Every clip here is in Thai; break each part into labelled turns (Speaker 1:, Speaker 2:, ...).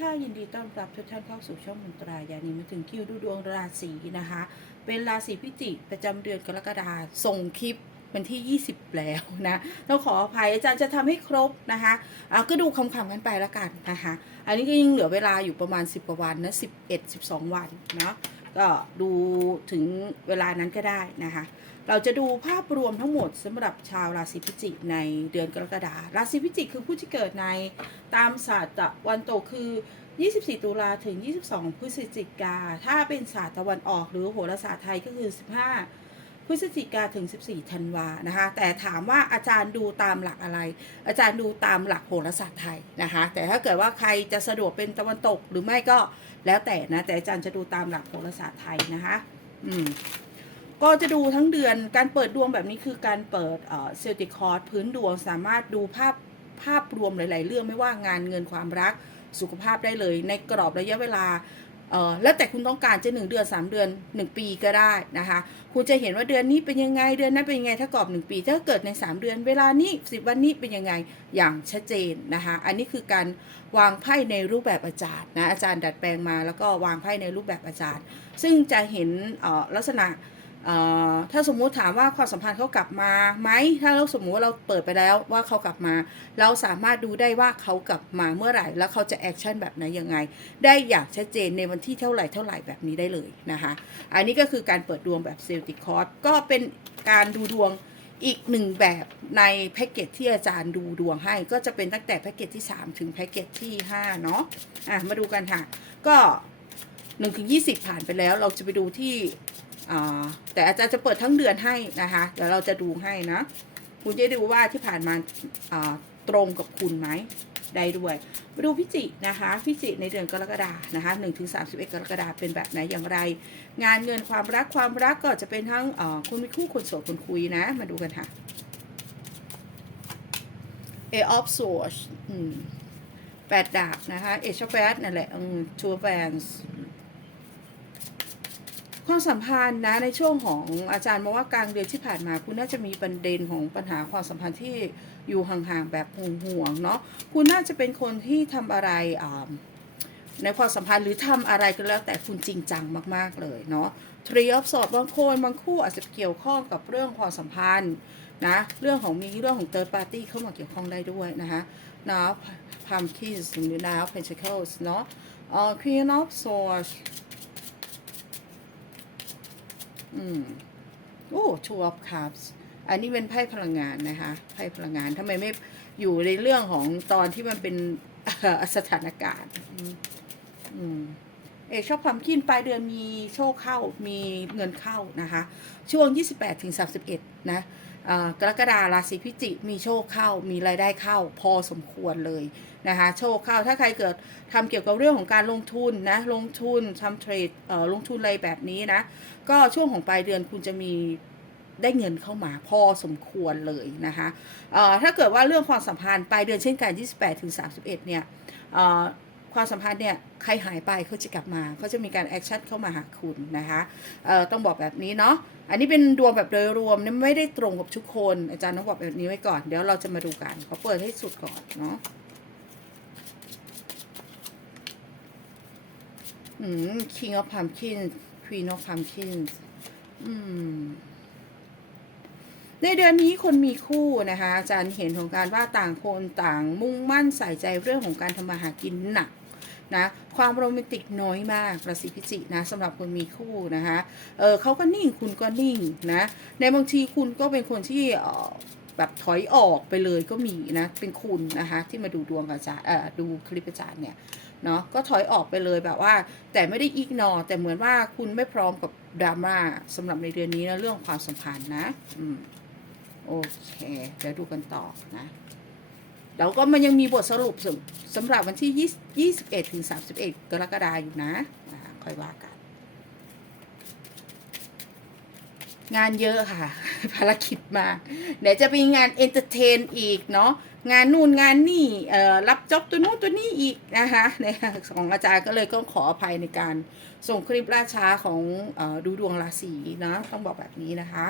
Speaker 1: ค่ะ ยินดีต้อนรับทุกท่านเข้าสู่ช่องมนตรายานีมาถึงคิวดูดวงราศีนะคะ เป็นราศีพิจิกประจำเดือนกรกฎาคมส่งคลิปวันที่ 20 แล้วนะต้องขออภัยอาจารย์จะทำให้ครบนะคะเอาก็ดูคำๆกันไปละกันนะคะ อันนี้ก็ยังเหลือเวลาอยู่ประมาณ 10กว่าวันนะ11 12 วันเนาะ ก็ดูถึงเวลานั้นก็ได้นะคะ เราจะดูภาพรวมทั้งหมดสำหรับชาวราศีพิจิกในเดือนกรกฎาราศีพิจิกคือผู้ที่เกิดในตามศาสตร์ตะวันตกคือ 24 ตุลาถึง 22 พฤศจิกา ถ้าเป็นศาสตร์ตะวันออกหรือโหราศาสตร์ไทยก็คือ 15 พฤศจิกาถึง 14 ธันวานะคะ แต่ถามว่าอาจารย์ดูตามหลักอะไร อาจารย์ดูตามหลักโหราศาสตร์ไทยนะคะ แต่ถ้าเกิดว่าใครจะสะดวกเป็นตะวันตกหรือไม่ก็แล้วแต่นะ แต่อาจารย์จะดูตามหลักโหราศาสตร์ไทยนะคะ อืมก็จะดูทั้งเดือน การเปิดดวงแบบนี้คือการเปิดเซลติคอร์ดพื้นดวงสามารถดูภาพภาพรวมหลาย ๆ เรื่องไม่ว่างานเงินความรักสุขภาพได้เลย ในกรอบระยะเวลา เออแล้วแต่คุณต้องการจะ 1 เดือน 3 เดือน 1 ปีก็ได้นะคะ คุณจะเห็นว่าเดือนนี้เป็นยังไงเดือนนั้นเป็นยังไงถ้ากรอบ 1 ปี ถ้าเกิดใน 3 เดือน เวลานี้ 10 วันนี้เป็นยังไงอย่างชัดเจนนะคะ อันนี้คือการวางไพ่ในรูปแบบอาจารย์นะอาจารย์ดัดแปลงมา แล้วก็วางไพ่ในรูปแบบอาจารย์ ซึ่งจะเห็นออลักษณะ ถ้าสมมุติถามว่าความสัมพันธ์เขากลับมาไหมถ้าเราสมมุติว่าเราเปิดไปแล้วว่าเขากลับมา เราสามารถดูได้ว่าเขากลับมาเมื่อไหร่ แล้วเขาจะแอคชั่นแบบไหนยังไง ได้อย่างชัดเจนในวันที่เท่าไหร่เท่าไหร่แบบนี้ได้เลยนะคะ อันนี้ก็คือการเปิดดวงแบบเซลติคอร์สก็เป็นการดูดวงอีกหนึ่งแบบในแพ็กเกจที่อาจารย์ดูดวงให้ ก็จะเป็นตั้งแต่แพ็กเกจที่ 3 ถึงแพ็กเกจที่ 5 เนาะอะมาดูกันค่ะ ก็1ถึง20 ผ่านไปแล้ว เราจะไปดูที่ แต่อาจารย์จะเปิดทั้งเดือนให้นะคะ เดี๋ยวเราจะดูให้นะ คุณจะดูว่าที่ผ่านมาตรงกับคุณไหมได้ด้วยมาดูพิจินะคะ พิจิในเดือนกรกฎานะคะ1ถึง31กรกฎาเป็นแบบไหนอย่างไร งานเงินความรักความรักก็จะเป็นทั้งคุณมีคู่คนโสดคนคุยนะ มาดูกันค่ะ A of Swords แปดดาบนะคะ A of Wands นั่นแหละ Two of Wands ความสัมพันธ์นะในช่วงของอาจารย์บอกว่ากลางเดือนที่ผ่านมาคุณน่าจะมีประเด็นของปัญหาความสัมพันธ์ที่อยู่ห่างๆแบบห่วงๆเนาะคุณน่าจะเป็นคนที่ทำอะไรอ่าในความสัมพันธ์หรือทำอะไรก็แล้วแต่คุณจริงจังมากๆเลยเนาะทรีออฟสอดบางคนบางคู่อาจจะเกี่ยวข้องกับเรื่องความสัมพันธ์นะเรื่องของมีเรื่องของ third party เข้ามาเกี่ยวข้องได้ด้วยนะคะนะพัมคิสหรือ Nine of Pentacles เนาะเอ่อ Queen of Swords อื อืมโอ้ Two of Cups อันนี้เป็นไพ่พลังงานนะคะไพ่พลังงานทำไมไม่อยู่ในเรื่องของตอนที่มันเป็นสถานการณ์อืมเอกชอบความขี้นปลายเดือนมีโชคเข้ามีเงินเข้านะคะ ช่วง 28ถึง31 นะอ่า กรกฎาราศีพิจิกมีโชคเข้ามีรายได้เข้าพอสมควรเลยนะคะโชคเข้าถ้าใครเกิดทำเกี่ยวกับเรื่องของการลงทุนนะลงทุนทำเทรดเออลงทุนอะไรแบบนี้นะก็ช่วงของปลายเดือนคุณจะมีได้เงินเข้ามาพอสมควรเลยนะคะเออถ้าเกิดว่าเรื่องความสัมพันธ์ปลายเดือนเช่นกัน 28ถึง31 เนี่ย ความสัมพันธ์เนี่ยใครหายไปเขาจะกลับมาเขาจะมีการแอคชั่นเข้ามาหาคุณนะคะต้องบอกแบบนี้เนาะอันนี้เป็นดวงแบบโดยรวมเนี่ยไม่ได้ตรงกับทุกคนอาจารย์ต้องบอกแบบนี้ไว้ก่อนเดี๋ยวเราจะมาดูกันเขอเปิดให้สุดก่อนเนาะอืม King of Pumpkins Queen of Pumpkins อืม ในเดือนนี้คนมีคู่นะคะอาจารย์เห็นของการว่าต่างคนต่างมุ่งมั่นใส่ใจเรื่องของการทำมาหากินหนักนะความโรแมนติกน้อยมากราศีพิจิกนะสำหรับคนมีคู่นะคะเออเขาก็นิ่งคุณก็นิ่งนะในบางทีคุณก็เป็นคนที่แบบถอยออกไปเลยก็มีนะเป็นคุณนะคะที่มาดูดวงกับอาจารย์เอ่อดูคลิปอาจารย์เนี่ยเนาะก็ถอยออกไปเลยแบบว่า แต่ไม่ได้อีกนอแต่เหมือนว่าคุณไม่พร้อมกับดราม่าสำหรับในเดือนนี้นะเรื่องความสัมพันธ์นะอืม โอเคเดี๋ยวดูกันต่อนะแล้วก็มันยังมีบทสรุปสำสำหรับวันที่ 21 ถึง 31 กรกฎาคมอยู่นะ ค่อยว่ากัน งานเยอะค่ะ ภารกิจมาเดี๋ยวจะมีงานเอนเตอร์เทนอีกเนาะ งานนู่นงานนี่รับจ็อบตัวนู้นตัวนี้อีกนะคะในของอาจารย์ก็เลยก็ขออภัยในการส่งคลิปล่าช้าของออดูดวงราศีนะ ต้องบอกแบบนี้นะคะ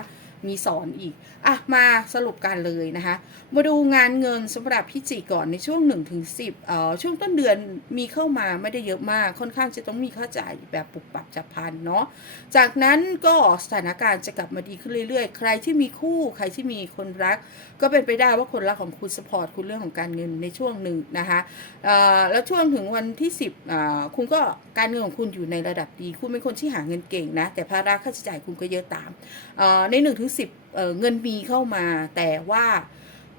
Speaker 1: มีสอนอีก อะ มาสรุปกันเลยนะคะ มาดูงานเงินสำหรับพิจิก่อนในช่วง1ถึง10เอ่อช่วงต้นเดือนมีเข้ามาไม่ได้เยอะมาก ค่อนข้างจะต้องมีค่าจ่ายแบบปุบปับจับพันเนาะ จากนั้นก็สถานการณ์จะกลับมาดีขึ้นเรื่อยๆ ใครที่มีคู่ ใครที่มีคนรัก ก็เป็นไปได้ว่าคนรักของคุณสปอร์ตคุณเรื่องของการเงินในช่วงหนึ่งนะคะเอ่อแล้วช่วงถึงวันที่10อ่าคุณก็การเงินของคุณอยู่ในระดับดี คุณเป็นคนที่หาเงินเก่งนะ แต่ภาระค่าใช้จ่ายคุณก็เยอะตามเอ่อใน1ถึง10เเงินมีเข้ามา แต่ว่า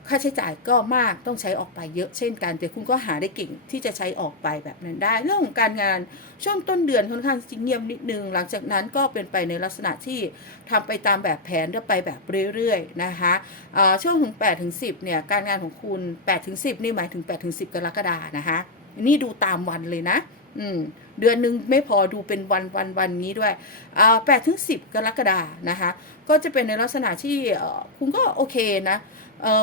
Speaker 1: ค่าใช้จ่ายก็มากต้องใช้ออกไปเยอะเช่นกัน แต่คุณก็หาได้เก่งที่จะใช้ออกไปแบบนั้นได้ เรื่องของการงานช่วงต้นเดือนค่อนข้างจะเงียบนิดนึง หลังจากนั้นก็เป็นไปในลักษณะที่ทำไปตามแบบแผนและไปแบบเรื่อยๆนะคะช่วงถึง8ถึง10เนี่ยการงานของคุณ8ถึง10 นี่หมายถึง8ถึง10 กรกฎานะคะนี่ดูตามวันเลยนะ อืมเดือนหนึ่งไม่พอดูเป็นวันวันวันนี้ด้วยอ่าแปดถึงสิบกรกฎานะคะ ก็จะเป็นในลักษณะที่คุณก็โอเคนะ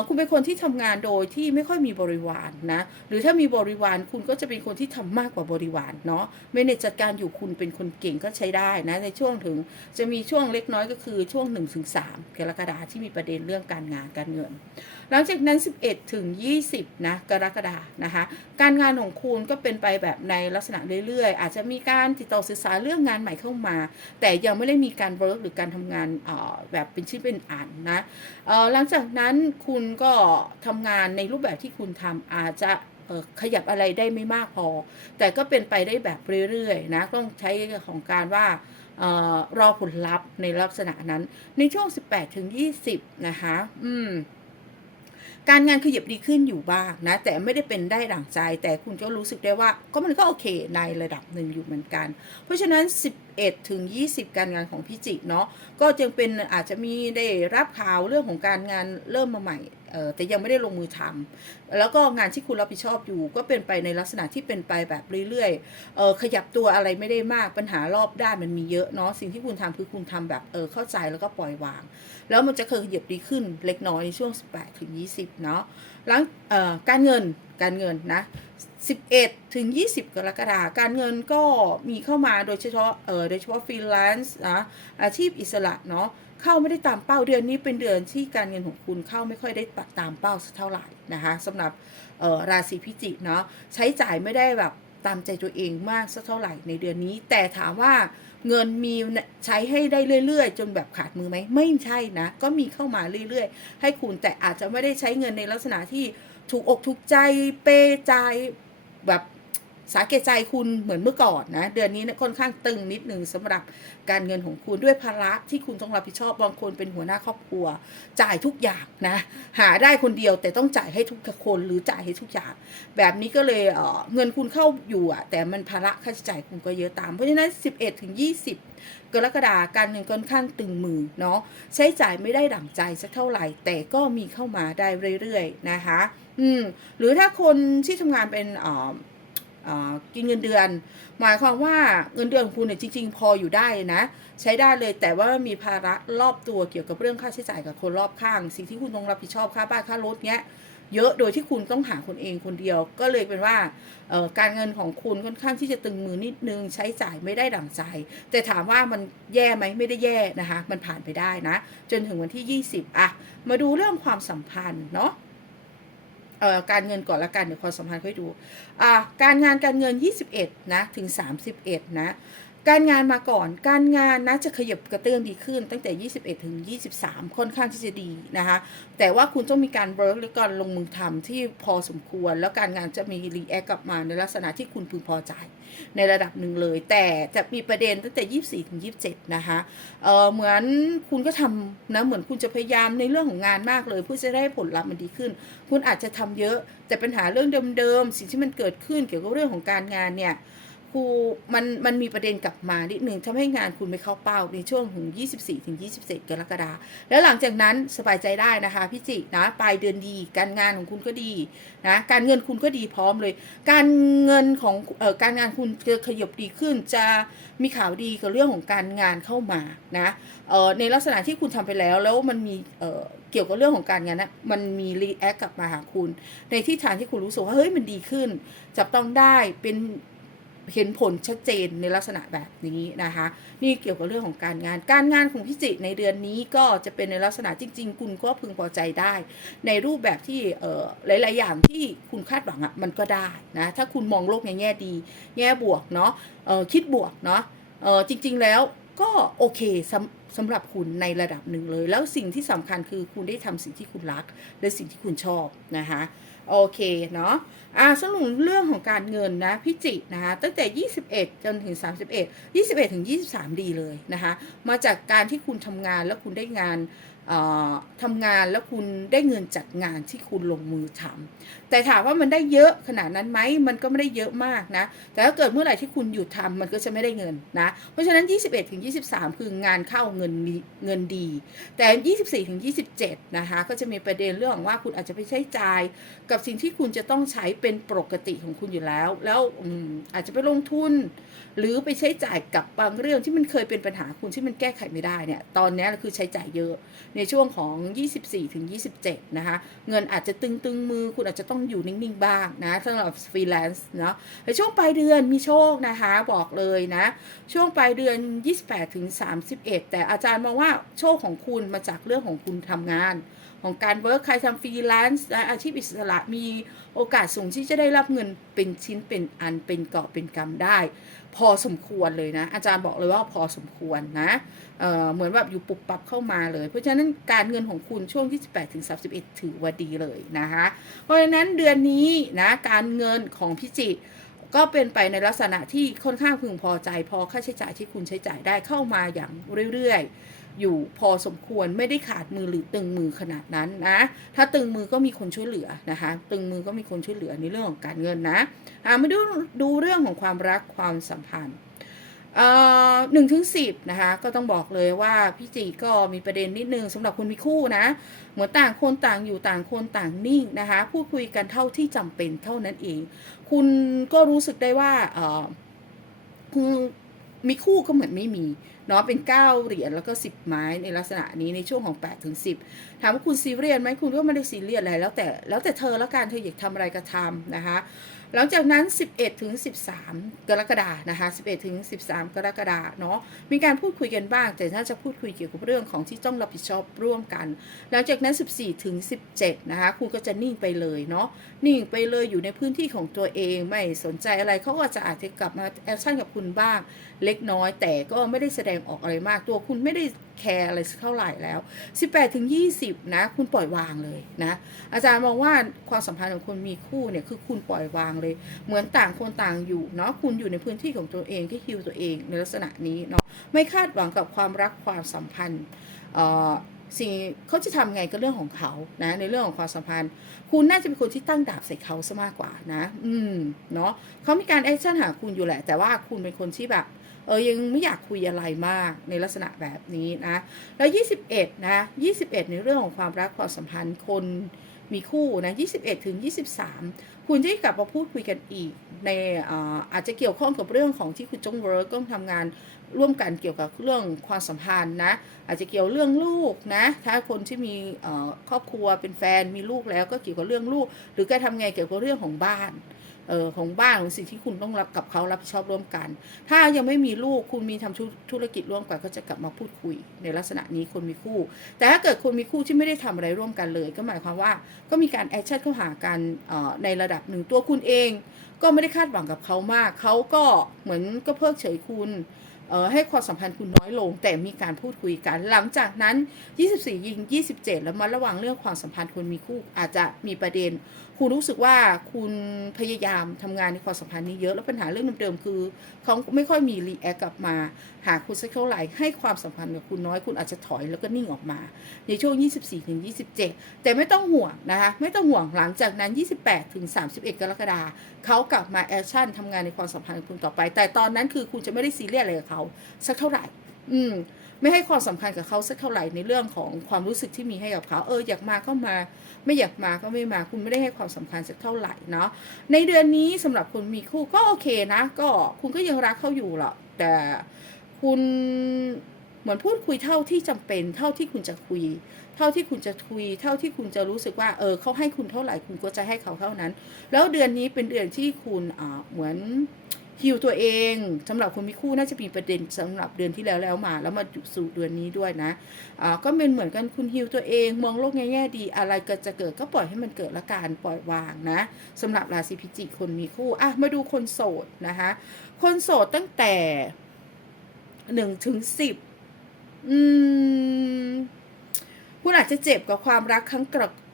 Speaker 1: คุณเป็นคนที่ทำงานโดยที่ไม่ค่อยมีบริวารนะหรือถ้ามีบริวารคุณก็จะเป็นคนที่ทำมากกว่าบริวารเนาะเมเนจจัดการอยู่คุณเป็นคนเก่งก็ใช้ได้นะในช่วงถึงจะมีช่วงเล็กน้อยก็คือช่วง1นถึงสกรกฎาที่มีประเด็นเรื่องการงานการเงิน หลังจากนั้น 11 ถึง 20นะกรกฎานะคะการงานของคุณก็เป็นไปแบบในลักษณะเรื่อยๆ อาจจะมีการติดต่อสื่อสารเรื่องงานใหม่เข้ามา แต่ยังไม่ได้มีการเวิร์กหรือการทำงานแบบเป็นชิ้นเป็นอันนะหลังจากนั้นคุุณก็ทำงานในรูปแบบที่คุณทำอาจจะขยับอะไรได้ไม่มากพอ แต่ก็เป็นไปได้แบบเรื่อยๆนะต้องใช้ของการว่าออรอผลลัพธ์ในลักษณะนั้นในช่วง 18ถึง20 นะคะ อืม การงานขยับดีขึ้นอยู่บ้างนะ แต่ไม่ได้เป็นได้ดั่งใจ แต่คุณก็รู้สึกได้ว่า ก็มันก็โอเคในระดับหนึ่งอยู่เหมือนกัน เพราะฉะนั้น 11 ถึง 20 การงานของพี่จิเนาะก็จึงเป็นอาจจะมีได้รับข่าวเรื่องของการงานเริ่มมาใหม่ แต่ยังไม่ได้ลงมือทำแล้วก็งานที่คุณรับผิดชอบอยู่ ก็เป็นไปในลักษณะที่เป็นไปแบบเรื่อยๆเอขยับตัวอะไรไม่ได้มากปัญหารอบด้านมันมีเยอะเนาะสิ่งที่คุณทำคือคุณทำแบบเออเข้าใจแล้วก็ปล่อยวาง แล้วมันจะเคยขยับดีขึ้นเล็กน้อยในช่วง 18ถึง20 เนาะหลังการเงินการเงินนะ11 ถึง 20 กรกฎาคมการเงินก็มีเข้ามาโดยเฉพาะเออโดยเฉพาะฟรีแลนซ์นะอาชีพอิสระเนาะ เข้าไม่ได้ตามเป้าเดือนนี้เป็นเดือนที่การเงินของคุณเข้าไม่ค่อยได้ตามเป้าสักเท่าไหร่นะคะสำหรับราศีพิจิกเนาะใช้จ่ายไม่ได้แบบตามใจตัวเองมากสักเท่าไหร่ในเดือนนี้ แต่ถามว่าเงินมีใช้ให้ได้เรื่อย ๆ จนแบบขาดมือไหมไม่ใช่นะ ก็มีเข้ามาเรื่อย ๆ ให้คุณแต่อาจจะไม่ได้ใช้เงินในลักษณะที่ถูกอกถูกใจเปย์ใจแบบ สาแก่ใจคุณเหมือนเมื่อก่อนนะเดือนนี้นยค่อนข้างตึงนิดหนึ่งสำหรับการเงินของคุณด้วยภาระที่คุณต้องรับผิดชอบบางคนเป็นหัวหน้าครอบครัว จ่ายทุกอย่างนะหาได้คนเดียวแต่ต้องจ่ายให้ทุกคนหรือจ่ายให้ทุกอย่าง แบบนี้ก็เลยเเงินคุณเข้าอยู่อะแต่มันภาระค่าใช้จ่ายคุณก็เยอะตาม เพราะฉะนั้น 11ถึง20 กรกฎาคมการเงินค่อนข้างตึงมือเนาะใช้จ่ายไม่ได้ดั่งใจสักเท่าไหร่ แต่ก็มีเข้ามาได้เรื่อยๆนะคะอืมหรือถ้าคนที่ทำงานเป็นอ่อเอ่อ กินเงินเดือน หมายความว่าเงินเดือนของคุณเนี่ยจริง ๆ พออยู่ได้นะ ใช้ได้เลยแต่ว่ามีภาระรอบตัวเกี่ยวกับเรื่องค่าใช้จ่ายกับคนรอบข้าง สิ่งที่คุณต้องรับผิดชอบค่าบ้านค่ารถเนี้ยเยอะโดยที่คุณต้องหาคนเองคนเดียว ก็เลยเป็นว่าการเงินของคุณค่อนข้างที่จะตึงมือนิดนึงใช้จ่ายไม่ได้ดั่งใจ แต่ถามว่ามันแย่ไหมไม่ได้แย่นะคะ มันผ่านไปได้นะ จนถึงวันที่ 20อะมาดูเรื่องความสัมพันธ์เนาะ เอ่อการเงินก่อนละกันเดี๋ยวความสัมพันธ์ค่อยดูอ่าการงานการเงิน 21 นะ ถึง 31 นะ การงานมาก่อน การงานนะจะขยับกระเตื้องดีขึ้น ตั้งแต่ 21 ถึง 23 ค่อนข้างที่จะดีนะคะ แต่ว่าคุณต้องมีการเวิร์กหรือการลงมือทำที่พอสมควร แล้วการงานจะมีรีแอคกลับมาในลักษณะที่คุณพึงพอใจ ในระดับหนึ่งเลย แต่จะมีประเด็นตั้งแต่ 24 ถึง 27 นะคะเออเหมือนคุณก็ทำนะเหมือนคุณจะพยายามในเรื่องของงานมากเลยเพื่อจะได้ผลลัพธ์มันดีขึ้น คุณอาจจะทำเยอะแต่ปัญหาเรื่องเดิมๆสิ่งที่มันเกิดขึ้นเกี่ยวกับเรื่องของการงานเนี่ย ครูมันมันมีประเด็นกลับมานิดหนึ่งทำให้งานคุณไม่เข้าเป้าในช่วงถึง 24ถึง27 กรกฎาคมแล้วหลังจากนั้นสบายใจได้นะคะพี่จินะปลายเดือนดี การงานของคุณก็ดีนะการเงินคุณก็ดีพร้อมเลย การเงินของเอ่อการงานคุณจะขยบดีขึ้นจะมีข่าวดีกับเรื่องของการงานเข้ามานะเอ่อในลักษณะที่คุณทำไปแล้วแล้วมันมีเอ่อเกี่ยวกับเรื่องของการงานนะมันมีรีแอคกลับมาหาคุณ ในที่ทางที่คุณรู้สึกว่าเฮ้ยมันดีขึ้น จับต้องได้เป็น เห็นผลชัดเจนในลักษณะแบบนี้นะคะ นี่เกี่ยวกับเรื่องของการงาน การงานของพิจิกในเดือนนี้ก็จะเป็นในลักษณะจริง ๆ คุณก็พึงพอใจได้ ในรูปแบบที่เอ่อหลาย ๆ อย่างที่คุณคาดหวังอะมันก็ได้นะถ้าคุณมองโลกในแง่ดี แง่บวกเนาะเออคิดบวกเนาะเออจริง ๆ แล้วก็โอเคสำสำหรับคุณในระดับหนึ่งเลย แล้วสิ่งที่สำคัญคือคุณได้ทำสิ่งที่คุณรัก และสิ่งที่คุณชอบนะคะ โอเคเนาะอ่าสรุปเรื่องของการเงินนะพิจิกนะคะตั้งแต่ 21 จนถึง 31 21 ถึง 23 ดีเลยนะคะ มาจากการที่คุณทำงานแล้วคุณได้งาน ทำงานแล้วคุณได้เงินจากงานที่คุณลงมือทำแต่ถามว่ามันได้เยอะขนาดนั้นไหมมันก็ไม่ได้เยอะมากนะ แต่ถ้าเกิดเมื่อไหร่ที่คุณหยุดทำมันก็จะไม่ได้เงินนะ เพราะฉะนั้น 21ถึง23 คืองานเข้าเงินมีเงินดี แต่ 24ถึง27 นะคะก็จะมีประเด็นเรื่องว่าคุณอาจจะไปใช้จ่ายกับสิ่งที่คุณจะต้องใช้เป็นปกติของคุณอยู่แล้ว แล้วอืมอาจจะไปลงทุน หรือไปใช้จ่ายกับบางเรื่องที่มันเคยเป็นปัญหาคุณที่มันแก้ไขไม่ได้เนี่ยตอนนี้คือใช้จ่ายเยอะในช่วงของ 24ถึง27 นะคะ เงินอาจจะตึงตึงๆมือคุณอาจจะต้องอยู่นิ่งๆบ้างนะสำหรับฟรีแลนซ์เนาะในช่วงปลายเดือนมีโชคนะคะ บอกเลยนะ ช่วงปลายเดือน 28ถึง31 แต่อาจารย์มองว่าโชคของคุณมาจากเรื่องของคุณทำงาน ของการเวิร์คใครทำฟรีแลนซ์นะอาชีพอิสระมีโอกาสสูงที่จะได้รับเงินเป็นชิ้นเป็นอันเป็นเกาะเป็นกำได้ พอสมควรเลยนะ อาจารย์บอกเลยว่าพอสมควรนะเเหมือนแบบอยู่ปุบปับเข้ามาเลย เพราะฉะนั้นการเงินของคุณช่วง 28ถึง31 ถือว่าดีเลยนะคะเพราะฉะนั้นเดือนนี้นะการเงินของพิจิกก็เป็นไปในลักษณะที่ค่อนข้างพึงพอใจ พอค่าใช้จ่ายที่คุณใช้จ่ายได้เข้ามาอย่างเรื่อยๆ อยู่พอสมควรไม่ได้ขาดมือหรือตึงมือขนาดนั้นนะ ถ้าตึงมือก็มีคนช่วยเหลือนะคะ ตึงมือก็มีคนช่วยเหลือในเรื่องของการเงินนะอ่ามาดูดูเรื่องของความรักความสัมพันธ์หนึ่งถึงสิบนะคะก็ต้องบอกเลยว่าพี่จีก็มีประเด็นนิดนึงสำหรับคนมีคู่นะ เหมือนต่างคนต่างอยู่ต่างคนต่างนิ่งนะคะพูดคุยกันเท่าที่จำเป็นเท่านั้นเอง คุณก็รู้สึกได้ว่าเออคุณมีคู่ก็เหมือนไม่มี เนาะเป็น 9 เหรียญแล้วก็ 10 ไม้ในลักษณะนี้ในช่วงของ8ถึง10 ถามว่าคุณซีเรียสไหมคุณก็ไม่ได้ซีเรียสอะไรแล้วแต่แล้วแต่เธอแล้วกันเธออยากทำอะไรก็ทำนะคะ หลังจากนั้น 11 ถึง 13 กรกฎานะคะ 11 ถึง 13 กรกฎาเนาะ มีการพูดคุยกันบ้าง แต่น่าจะพูดคุยเกี่ยวกับเรื่องของที่ต้องรับผิดชอบร่วมกัน หลังจากนั้น 14 ถึง 17 นะคะคุณก็จะนิ่งไปเลยเนาะ นิ่งไปเลยอยู่ในพื้นที่ของตัวเอง ไม่สนใจอะไรเขาก็จะอาจจะกลับมาแอคชั่นกับคุณบ้าง เล็กน้อย แต่ก็ไม่ได้แสดงออกอะไรมาก ตัวคุณไม่ได้แคร์อะไรสักเท่าไหร่แล้ว 18 ถึง 20 นะ คุณปล่อย วางเลยนะ อาจารย์มองว่าความสัมพันธ์ของคนมีคู่เนี่ย คือคุณปล่อยวางเลย เหมือนต่างคนต่างอยู่เนาะคุณอยู่ในพื้นที่ของตัวเองที่ฮิวตัวเองในลักษณะนี้เนาะไม่คาดหวังกับความรักความสัมพันธ์สิ่งเขาจะทำไงก็เรื่องของเขานะในเรื่องของความสัมพันธ์ คุณน่าจะเป็นคนที่ตั้งดาบใส่เขาซะมากกว่านะ อืมเนาะเขามีการแอคชั่นหาคุณอยู่แหละ แต่ว่าคุณเป็นคนที่แบบเออยังไม่อยากคุยอะไรมากในลักษณะแบบนี้นะ แล้ว 21 นะ 21 ในเรื่องของความรักความสัมพันธ์คน มีคู่นะ21ถึง23 คุณจะกลับมาพูดคุยกันอีก ในอาอาจจะเกี่ยวข้องกับเรื่องของที่คุณจงเวิร์กต้องทำงานร่วมกันเกี่ยวกับเรื่องความสัมพันธ์นะ อาจจะเกี่ยวเรื่องลูกนะ ถ้าคนที่มีอ่อครอบครัวเป็นแฟนมีลูกแล้วก็เกี่ยวกับเรื่องลูก หรือการทำไงเกี่ยวกับเรื่องของบ้าน ออของบ้านของสิ่งที่คุณต้องรับกับเขารับผิดชอบร่วมกัน ถ้ายังไม่มีลูกคุณมีทำธุธุรกิจร่วมกันก็จะกลับมาพูดคุยในลักษณะนี้คนมีคู่ แต่ถ้าเกิดคนมีคู่ที่ไม่ได้ทำอะไรร่วมกันเลย ก็หมายความว่าก็มีการแอคชั่นเข้าหากันออในระดับหนึ่งตัวคุณเอง ก็ไม่ได้คาดหวังกับเขามาก เขาก็เหมือนก็เพิกเฉยคุณ ให้ความสัมพันธ์คุณน้อยลง แต่มีการพูดคุยกัน หลังจากนั้น 24 ยิง 27 แล้วมาระวังเรื่องความสัมพันธ์คนมีคู่อาจจะมีประเด็น คุณรู้สึกว่าคุณพยายามทำงานในความสัมพันธ์นี้เยอะแล้วปัญหาเรื่องเดิมๆคือเขาไม่ค่อยมีรีแอคกลับมาหาคุณสักเท่าไหร่ให้ความสัมพันธ์กับคุณน้อยคุณอาจจะถอยแล้วก็นิ่งออกมา ในช่วง 24ถึง27 แต่ไม่ต้องห่วงนะคะไม่ต้องห่วงหลังจากนั้น 28ถึง31 กรกฎาคมเขากลับมาแอคชั่นทำงานในความสัมพันธ์กับคุณต่อไป แต่ตอนนั้นคือคุณจะไม่ได้ซีเรียสอะไรกับเขาสักเท่าไหร่ อืม ไม่ให้ความสำคัญกับเขาสักเท่าไหร่ในเรื่องของความรู้สึกที่มีให้กับเขา เอออยากมาก็มา ไม่อยากมาก็ไม่มา คุณไม่ได้ให้ความสำคัญสักเท่าไหร่เนาะ ในเดือนนี้สำหรับคนมีคู่ก็โอเคนะ ก็คุณก็ยังรักเขาอยู่หรอกแต่คุณเหมือนพูดคุยเท่าที่จำเป็น เท่าที่คุณจะคุย เท่าที่คุณจะคุย เท่าที่คุณจะรู้สึกว่าเออเขาให้คุณเท่าไหร่คุณก็จะให้เขาเท่านั้น แล้วเดือนนี้เป็นเดือนที่คุณอ่าเหมือน ฮิวตัวเองสำหรับคนมีคู่น่าจะมีประเด็นสำหรับเดือนที่แล้วแล้วมา แล้วมาสู่เดือนนี้ด้วยนะอ่าก็เป็นเหมือนกันคุณฮิวตัวเอง มองโลกในแง่ดีอะไรก็จะเกิดก็ปล่อยให้มันเกิดละกันปล่อยวางนะสำหรับราศีพิจิกคนมีคู่อะมาดูคนโสดนะคะคนโสดตั้งแต่หนึ่งถึงสิบอืมคุณอาจจะเจ็บกับความรักครั้ง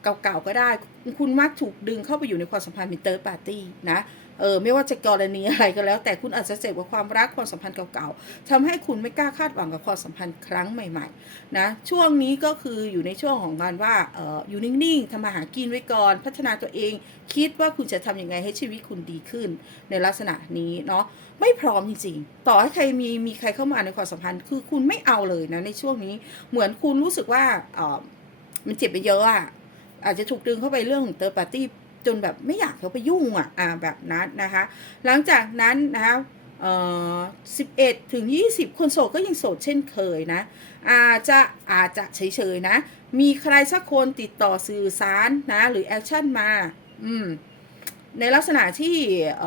Speaker 1: เก่าๆก็ได้ คุณมักถูกดึงเข้าไปอยู่ในความสัมพันธ์เป็นเตอร์ปาร์ตี้นะ เออไม่ว่าจะกรณีอะไรก็แล้ว แต่คุณอาจจะเจ็บกับความรักความสัมพันธ์เก่าๆทำให้คุณไม่กล้าคาดหวังกับความสัมพันธ์ครั้งใหม่ๆนะช่วงนี้ก็คืออยู่ในช่วงของการว่าเอออยู่นิ่งๆทำมาหากินไว้ก่อน พัฒนาตัวเอง คิดว่าคุณจะทำยังไงให้ชีวิตคุณดีขึ้น ในลักษณะนี้เนาะไม่พร้อมจริงๆ ต่อให้ใครมีมีใครเข้ามาในความสัมพันธ์ คือคุณไม่เอาเลยนะในช่วงนี้เหมือนคุณรู้สึกว่าเออมันเจ็บไปเยอะอะอาจจะถูกดึงเข้าไปเรื่องของเตอร์ปาร์ตี้ จนแบบไม่อยากเขาไปยุ่งอะอ่าแบบนั้นนะคะ หลังจากนั้นนะคะเอ่อ11 ถึง 20 คนโสดก็ยังโสดเช่นเคยนะ อาจจะอาจจะเฉยๆนะ มีใครสักคนติดต่อสื่อสารนะ หรือแอคชั่นมา อืม ในลักษณะที่เ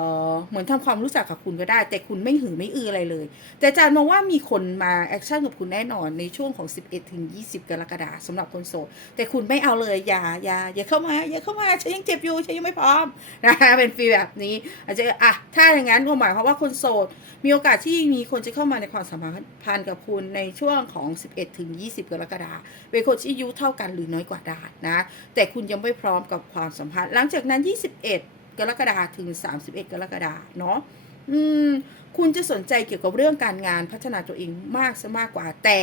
Speaker 1: เหมือนทำความรู้จักกับคุณก็ได้ แต่คุณไม่หือไม่อืออะไรเลย แต่อาจารย์มองว่ามีคนมาแอคชั่นกับคุณแน่นอนในช่วงของ 11ถึง20 กรกฎาคมสำหรับคนโสดแต่คุณไม่เอาเลยอย่าอย่าอย่าเข้ามา อย่าเข้ามาฉันยังเจ็บอยู่ฉันยังไม่พร้อมนะคะเป็นฟีลแบบนี้ อาจจะอะถ้าอย่างนั้นก็หมายความว่าคนโสด มีโอกาสที่มีคนจะเข้ามาในความสัมพันธ์กับคุณในช่วงของ 11ถึง20 กรกฎาคมเป็นคนที่อายุเท่ากันหรือน้อยกว่าได้นะแต่คุณยังไม่พร้อมกับความสัมพันธ์ หลังจากนั้น 21 กรกฎาคมถึง 31 กรกฎาคมเนาะอืม คุณจะสนใจเกี่ยวกับเรื่องการงานพัฒนาตัวเองมากซะมากกว่า แต่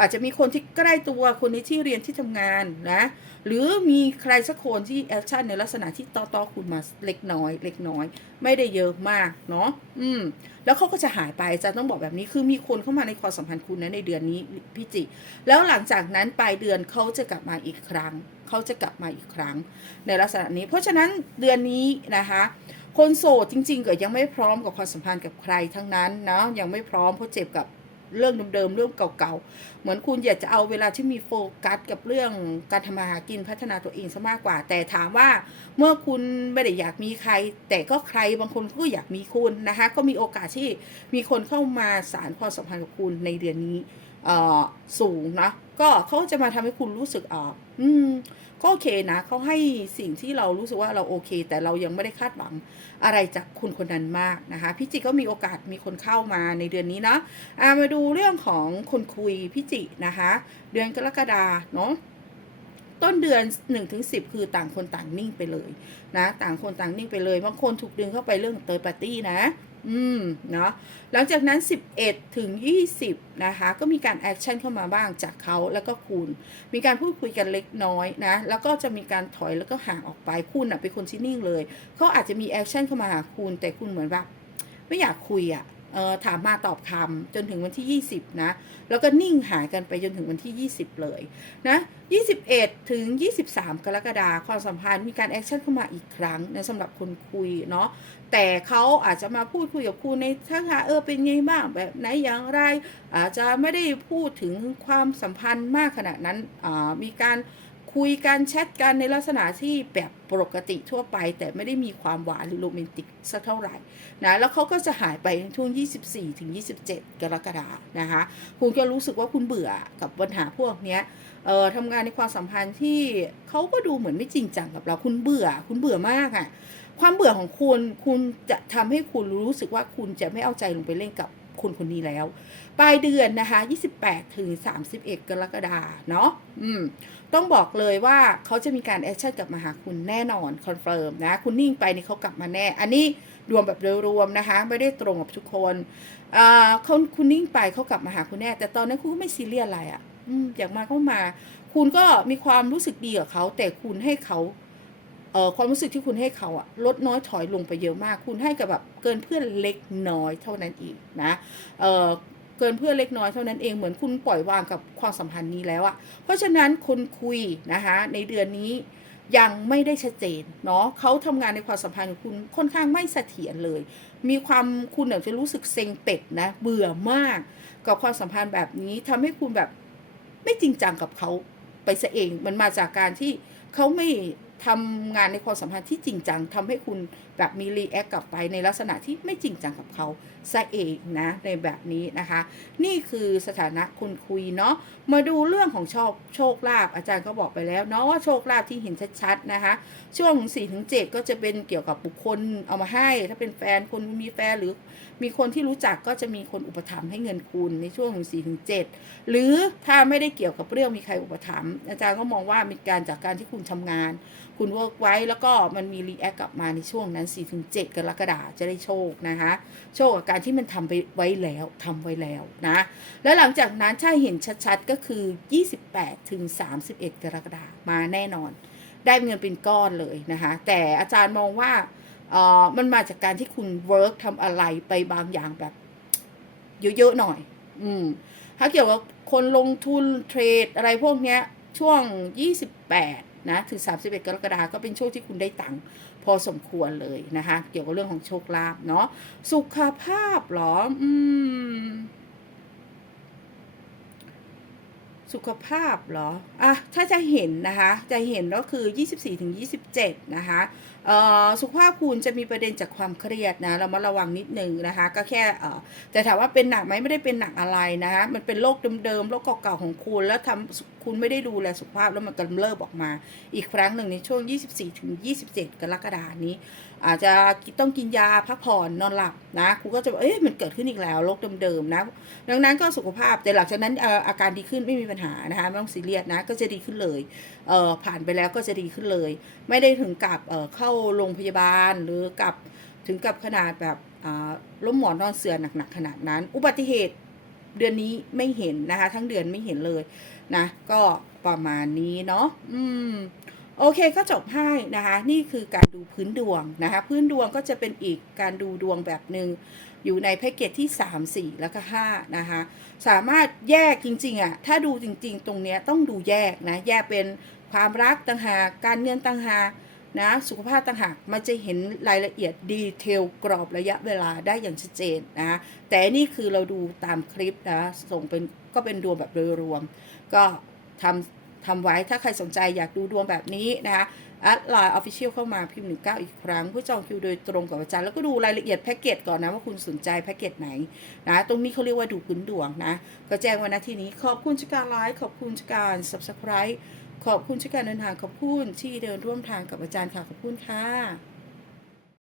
Speaker 1: อาจจะมีคนที่ใกล้ตัวคนในที่เรียนที่ทำงานนะหรือมีใครสักคนที่แอคชั่นในลักษณะที่ต่อต่อคุณมาเล็กน้อย เล็กน้อย ไม่ได้เยอะมากเนาะอืมแล้วเขาก็จะหายไปอาจะต้องบอกแบบนี้คือมีคนเข้ามาในความสัมพันธ์คุณนะในเดือนนี้พี่จิ แล้วหลังจากนั้นปลายเดือนเขาจะกลับมาอีกครั้งเขาจะกลับมาอีกครั้ง ในลักษณะนี้ เพราะฉะนั้นเดือนนี้นะคะ คนโสดจริง ๆ ก็ยังไม่พร้อมกับความสัมพันธ์กับใครทั้งนั้นนะยังไม่พร้อมเพราะเจ็บกับเรื่องเดิมๆเรื่องเก่าๆ เหมือนคุณอยากจะเอาเวลาที่มีโฟกัสกับเรื่องการทำมาหากินพัฒนาตัวเองซะมากกว่า แต่ถามว่าเมื่อคุณไม่ได้อยากมีใคร แต่ก็ใครบางคนก็อยากมีคุณนะคะก็มีโอกาสที่มีคนเข้ามาสารความสัมพันธ์กับคุณในเดือนนี้สูงนะก็เขาจะมาทำให้คุณรู้สึกอ่าอืม ก็โอเคนะเขาให้สิ่งที่เรารู้สึกว่าเราโอเค แต่เรายังไม่ได้คาดหวังอะไรจากคุณคนนั้นมากนะคะพี่จิก็มีโอกาสมีคนเข้ามาในเดือนนี้เนาะามาดูเรื่องของคนคุยพี่จินะคะ เดือนกรกฎาเนาะต้นเดือน1ถึง10คือต่างคนต่างนิ่งไปเลยนะ ต่างคนต่างนิ่งไปเลยบางคนถูกดึงเข้าไปเรื่องเตอร์ปาร์ตี้นะ อืม เนาะหลังจากนั้น 11 ถึง 20 นะคะ ก็มีการแอคชั่นเข้ามาบ้างจากเขาแล้วก็คุณ มีการพูดคุยกันเล็กน้อยนะ แล้วก็จะมีการถอยแล้วก็ห่างออกไป คุณอะเป็นคนที่นิ่งเลย เขาอาจจะมีแอคชั่นเข้ามาหาคุณ แต่คุณเหมือนแบบไม่อยากคุยอะ ออถามมาตอบคำจนถึงวันที่ 20 นะ แล้วก็นิ่งหายกันไปจนถึงวันที่ 20 เลยนะ21 ถึง 23 กรกฎาคมความสัมพันธ์มีการแอคชั่นเข้ามาอีกครั้งนะสำหรับคนคุยเนาะแต่เขาอาจจะมาพูดคุยกับคุณในทักษะเออเป็นไงบ้างแบบไหนอย่างไร อาจจะไม่ได้พูดถึงความสัมพันธ์มากขนาดนั้นมีการ คุยกันแชทกันในลักษณะที่แบบปกติทั่วไป แต่ไม่ได้มีความหวานหรือโรแมนติกสักเท่าไหร่นะแล้วเขาก็จะหายไปในช่วง 24 ถึง 27 กรกฎาคมนะคะคุณก็รู้สึกว่าคุณเบื่อกับปัญหาพวกนี้เอ่อทำงานในความสัมพันธ์ที่เขาก็ดูเหมือนไม่จริงจังกับเราคุณเบื่อ คุณเบื่อมากอะ่ะความเบื่อของคุณคุณจะทำให้คุณรู้สึกว่าคุณจะไม่เอาใจลงไปเล่นกับคนคนนี้แล้ว ปลายเดือนนะคะ 28 ถึง 31 กรกฎาเนาะ อืมต้องบอกเลยว่าเขาจะมีการแอคชั่นกลับมาหาคุณแน่นอนคอนเฟิร์มนะ คุณนิ่งไปนี่เขากลับมาแน่ อันนี้รวมแบบรวมนะคะ ไม่ได้ตรงกับทุกคนเขาคุณนิ่งไปเขากลับมาหาคุณแน่ แต่ตอนนั้นคุณก็ไม่ซีเรียสอะไรอะ่ะออยากมาก็มา คุณก็มีความรู้สึกดีกับเขา แต่คุณให้เขาเออความรู้สึกที่คุณให้เขาอะลดน้อยถอยลงไปเยอะมาก คุณให้กับแบบเกินเพื่อนเล็กน้อยเท่านั้นเองนะเออ เกินเพื่อนเล็กน้อยเท่านั้นเองเหมือนคุณปล่อยวางกับความสัมพันธ์นี้แล้วอะเพราะฉะนั้นคนคุยนะคะในเดือนนี้ยังไม่ได้ชัดเจนเนาะเขาทำงานในความสัมพันธ์กับคุณค่อนข้างไม่เสถียรเลย มีความคุณอาจจะรู้สึกเซ็งเป็ดนะเบื่อมากกับความสัมพันธ์แบบนี้ทำให้คุณแบบไม่จริงจังกับเขาไปซะเอง มันมาจากการที่เขาไม่ ทำงานในความสัมพันธ์ที่จริงจังทำให้คุณแบบมีรีแอคกลับไปในลักษณะที่ไม่จริงจังกับเขาซะเองนะในแบบนี้นะคะ นี่คือสถานะคุณคุยเนาะมาดูเรื่องของโชคโชคลาภอาจารย์ก็บอกไปแล้วเนาะว่าโชคลาภที่เห็นชัดๆนะคะ ช่วง4ถึง7ก็จะเป็นเกี่ยวกับบุคคลเอามาให้ ถ้าเป็นแฟนคนมีแฟนหรือ มีคนที่รู้จักก็จะมีคนอุปถัมภ์ให้เงินคุณในช่วงของ4ถึง7หรือถ้าไม่ได้เกี่ยวกับเรื่องมีใครอุปถัมภ์อาจารย์ก็มองว่ามีการจากการที่คุณทำงาน คุณเวิร์กไว้แล้วก็มันมีรีแอคกลับมาในช่วงนั้น4ถึง7กรกฎาคมจะได้โชคนะคะ โชคกับการที่มันทำไปไว้แล้วทำไว้แล้วนะ แล้วหลังจากนั้นถ้าเห็นชัดๆ ก็คือ 28ถึง31 กรกฎาคมมาแน่นอน ได้เงินเป็นก้อนเลยนะคะ แต่อาจารย์มองว่าเออมันมาจากการที่คุณเวิร์กทำอะไรไปบางอย่างแบบเยอะๆหน่อย อืม ถ้าเกี่ยวกับคนลงทุนเทรดอะไรพวกเนี้ย ช่วง 28 นะถึง 31 กรกฎาคมก็เป็นช่วงที่คุณได้ตังค์พอสมควรเลยนะคะ เกี่ยวกับเรื่องของโชคลาภเนาะสุขภาพหรออืมสุขภาพเหรอ อะ ถ้าจะเห็นนะคะ จะเห็นก็คือ 24-27 นะคะ สุขภาพคุณจะมีประเด็นจากความเครียดนะเรามาระวังนิดนึงนะคะ ก็แค่แต่ถามว่าเป็นหนักไหมไม่ได้เป็นหนักอะไรนะคะมันเป็นโรคเดิมๆโรคเก่าๆของคุณ แล้วทำคุณไม่ได้ดูแลสุขภาพแล้วมันกำเริบออกมา อีกครั้งหนึ่งในช่วง 24ถึง27 กรกฎานี้อาจจะต้องกินยาพักผ่อนนอนหลับนะครูก็จะบอกเอ๊ะมันเกิดขึ้นอีกแล้วโรคเดิมๆนะ ดังนั้นก็สุขภาพแต่หลังจากนั้นเอ่ออาการดีขึ้นไม่มีปัญหานะคะไม่ต้องซีเรียสนะก็จะดีขึ้นเลยเอ่อผ่านไปแล้วก็จะดีขึ้นเลย ไม่ได้ถึงกับเอ่อเข้าโรงพยาบาลหรือกับถึงกับขนาดแบบอ่าล้มหมอนนอนเสือหนักๆขนาดนั้น อุบัติเหตุเดือนนี้ไม่เห็นนะคะ ทั้งเดือนไม่เห็นเลยนะ ก็ประมาณนี้เนาะอืม โอเคก็จบให้นะคะ นี่คือการดูพื้นดวงนะคะ พื้นดวงก็จะเป็นอีกการดูดวงแบบหนึ่งอยู่ในแพ็กเกจที่ 3 4 แล้วก็5นะคะ สามารถแยกจริงๆอะ่ะถ้าดูจริงๆ ตรงเนี้ยต้องดูแยกนะแยกเป็นความรักต่างหากการเงินต่างหากนะสุขภาพต่างหากมันจะเห็นรายละเอียดดีเทลกรอบระยะเวลาได้อย่างชัดเจนนะแต่นี่คือเราดูตามคลิปนะส่งเป็นก็เป็นดวงแบบโดยรวม ก็ทำ ทำไว้ ถ้าใครสนใจอยากดูดวงแบบนี้นะคะแอดไลน์ออฟฟิเชียลเข้ามาพิมพ์ 19 อีกครั้ง เพื่อจองคิวโดยตรงกับอาจารย์ แล้วก็ดูรายละเอียดแพ็กเกจก่อนนะ ว่าคุณสนใจแพ็กเกจไหนนะตรงนี้เขาเรียกว่าดูพื้นดวงนะ ก็แจ้งวันะที่นี้ ขอบคุณจากการไลค์ขอบคุณจากการ subscribe ขอบคุณจากการเดินทางขอบคุณที่เดินร่วมทางกับอาจารย์ค่ะขอบคุณค่ะ